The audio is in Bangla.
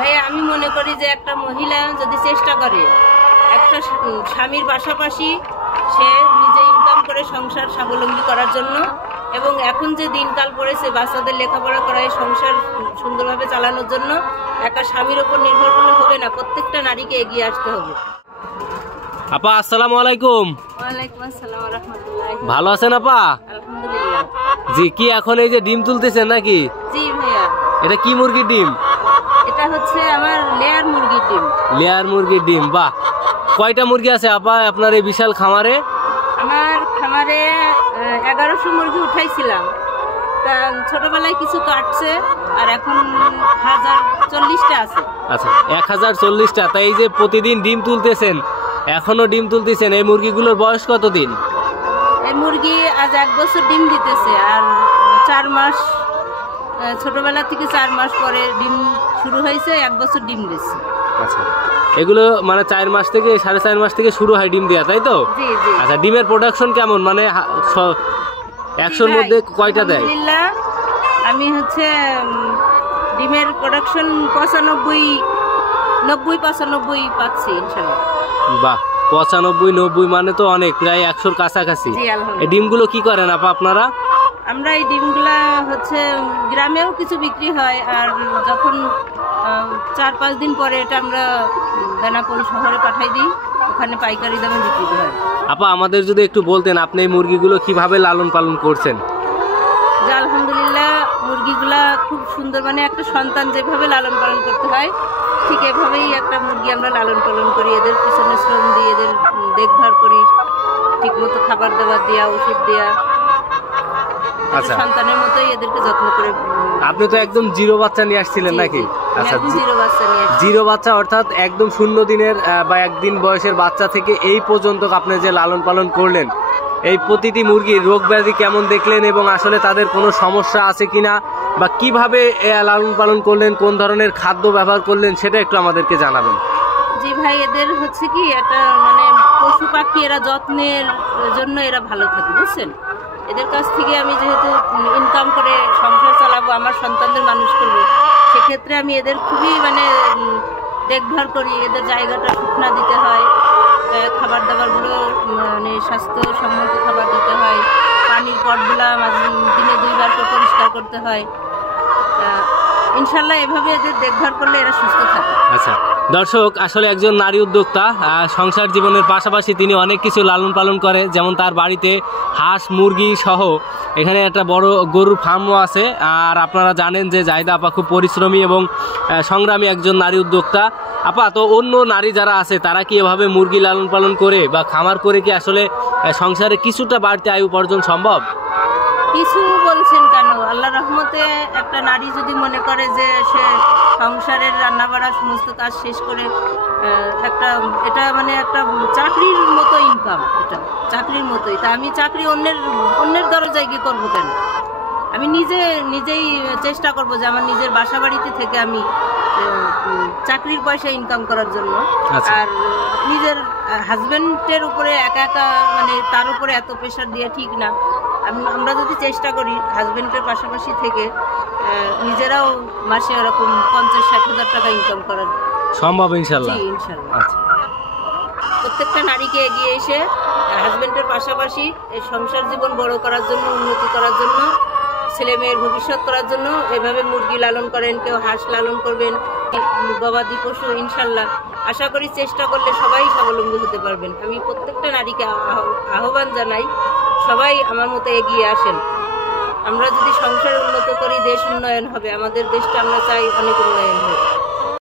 ভাইয়া আমি মনে করি যে একটা মহিলা যদি চেষ্টা করে একটা স্বামীর পাশাপাশি সে নিজে ইনকাম করে সংসার স্বাবলম্বী করার জন্য, এবং এখন যে দিনকাল পড়েছে বাচ্চাদের লেখাপড়া করায় সংসার সুন্দরভাবে চালানোর জন্য একটা স্বামীর উপর নির্ভর করলে হবে না, প্রত্যেকটা নারীকে এগিয়ে আসতে হবে। আপা আসসালামু আলাইকুম। ওয়ালাইকুম আসসালাম ওয়া রাহমাতুল্লাহ। ভালো আছেন আপা? আলহামদুলিল্লাহ। জি, কি এখন এই যে ডিম তুলতেছেন নাকি? জি ভাইয়া। এটা কি মুরগির ডিম? এটা হচ্ছে আমার লেয়ার মুরগির ডিম। লেয়ার মুরগির ডিম, বাহ। কয়টা মুরগি আছে আপা আপনার এই বিশাল খামারে? আমার খামারে 1100 মুরগি উঠাইছিলাম, তা ছোটবেলায় কিছু কাটছে আর এখন 1040টা আছে। আচ্ছা, 1040টা। তাই এই যে প্রতিদিন ডিম তুলতেছেন, এখনো ডিম তুলতেছেন, এই মুরগিগুলোর বয়স কতদিন? এই মুরগি আজ 1 বছর ডিম দিতেছে, আর 4 মাস, ছোটবেলা থেকে 4 মাস পরে ডিম শুরু হয়েছে, 1 বছর ডিম দিচ্ছে। আচ্ছা, এগুলো মানে 4 মাস থেকে 4.5 মাস থেকে শুরু হয় ডিম দেওয়া, তাই তো? জি জি। আচ্ছা, ডিমের প্রোডাকশন কেমন, মানে 100-র মধ্যে কয়টা দেয়? আলহামদুলিল্লাহ, আমি হচ্ছে ডিমের প্রোডাকশন 95-90-95 পাচ্ছি ইনশাআল্লাহ। বাহ, 95-90 মানে তো অনেক, প্রায় 100-র কাছাকাছি। জি আলহামদুলিল্লাহ। এই ডিমগুলো কি করেন আপা আপনারা? আমরা এই ডিমগুলা হচ্ছে গ্রামেও কিছু বিক্রি হয়, আর যখন 4-5 দিন পরে এটা আমরা বেনাপোল শহরে পাঠাই দিই, ওখানে পাইকারি দামে বিক্রি হয়। আপা আমাদের যদি একটু বলতেন আপনি এই মুরগিগুলো কিভাবে লালন পালন করছেন? যে আলহামদুলিল্লাহ, মুরগিগুলা খুব সুন্দর, মানে একটা সন্তান যেভাবে লালন পালন করতে হয় ঠিক এভাবেই একটা মুরগি আমরা লালন পালন করি। এদের পিছনে শ্রম দিই, এদের দেখভাল করি, ঠিক মতো খাবার দাবার দেওয়া, ওষুধ দেওয়া, আচ্ছা, সন্তানের মতোই এদেরকে যত্ন করে। আপনি তো একদম জিরো বাচ্চা নিয়ে আসছিলেন নাকি? আচ্ছা, জিরো বাচ্চা নিয়ে আসছি। জিরো বাচ্চা অর্থাৎ একদম 0 দিনের বা 1 দিন বয়সের বাচ্চা থেকে এই পর্যন্ত আপনি যে লালন পালন করলেন, এই প্রতিটি মুরগির রোগ ব্যাধি কেমন দেখলেন এবং আসলে তাদের কোনো সমস্যা আছে কিনা, বা কিভাবে লালন পালন করলেন, কোন ধরনের খাদ্য ব্যবহার করলেন, সেটা একটু আমাদেরকে জানাবেন। জি ভাই, এদের হচ্ছে কি একটা মানে পশু পাখি, এরা যত্নের জন্য এরা ভালো থাকে, বুঝছেন? এদের কাছ থেকে আমি যেহেতু ইনকাম করে সংসার চালাবো, আমার সন্তানদের মানুষ করবো, সেক্ষেত্রে আমি এদের খুবই মানে দেখভাল করি। এদের জায়গাটা শুকনা দিতে হয়, খাবার দাবারগুলো মানে স্বাস্থ্যসম্মত খাবার দিতে হয়, পানির পটগুলা দিনে 2 বার করে পরিষ্কার করতে হয়। ইনশাল্লাহ এভাবে এদের দেখভাল করলে এরা সুস্থ থাকে। আচ্ছা দর্শক, আসলে একজন নারী উদ্যোক্তা, সংসার জীবনের পাশাপাশি তিনি অনেক কিছু লালন পালন করে, যেমন তার বাড়িতে হাঁস মুরগি সহ এখানে একটা বড় গরুর ফার্মও আছে। আর আপনারা জানেন যে জাহিদা আপা খুব পরিশ্রমী এবং সংগ্রামী একজন নারী উদ্যোক্তা। আপা, তো অন্য নারী যারা আছে তারা কি এভাবে মুরগি লালন পালন করে বা খামার করে কি আসলে সংসারে কিছুটা বাড়তি আয় উপার্জন সম্ভব? কিছু বলছেন কেন, আল্লাহ রহমতে একটা নারী যদি মনে করে যে সে সংসারের রান্না বাড়া সমস্ত কাজ শেষ করে একটা, এটা মানে একটা চাকরির মতো ইনকাম, এটা চাকরির মতোই। তা আমি চাকরি অন্যের দরজায় গিয়ে করবো কেন? আমি নিজেই চেষ্টা করব যে আমার নিজের বাসা বাড়িতে থেকে আমি চাকরির পয়সা ইনকাম করার জন্য। আর নিজের হাজবেন্ডের উপরে একা একা মানে তার উপরে এত প্রেশার দিয়ে ঠিক না। আমরা যদি চেষ্টা করি হাজবেন্ডের পাশাপাশি থেকে নিজেরাও মাসে এরকম 50-60 হাজার টাকা ইনকাম করার সম্ভব ইনশাল্লাহ। ইনশাল্লাহ। প্রত্যেকটা নারীকে এগিয়ে এসে হাজবেন্ডের পাশাপাশি এই সংসার জীবন বড় করার জন্য, উন্নতি করার জন্য, ছেলে মেয়ের ভবিষ্যৎ করার জন্য এভাবে মুরগি লালন করেন, কেউ হাঁস লালন করবেন, গবাদি পশু, ইনশাল্লাহ আশা করি চেষ্টা করলে সবাই স্বাবলম্বী হতে পারবেন। আমি প্রত্যেকটা নারীকে আহ্বান জানাই, সবাই আমার মতো এগিয়ে আসেন। আমরা যদি সংসার উন্নত করি দেশ উন্নয়ন হবে, আমাদের দেশটা আমরা চাই অনেক উন্নয়ন হবে।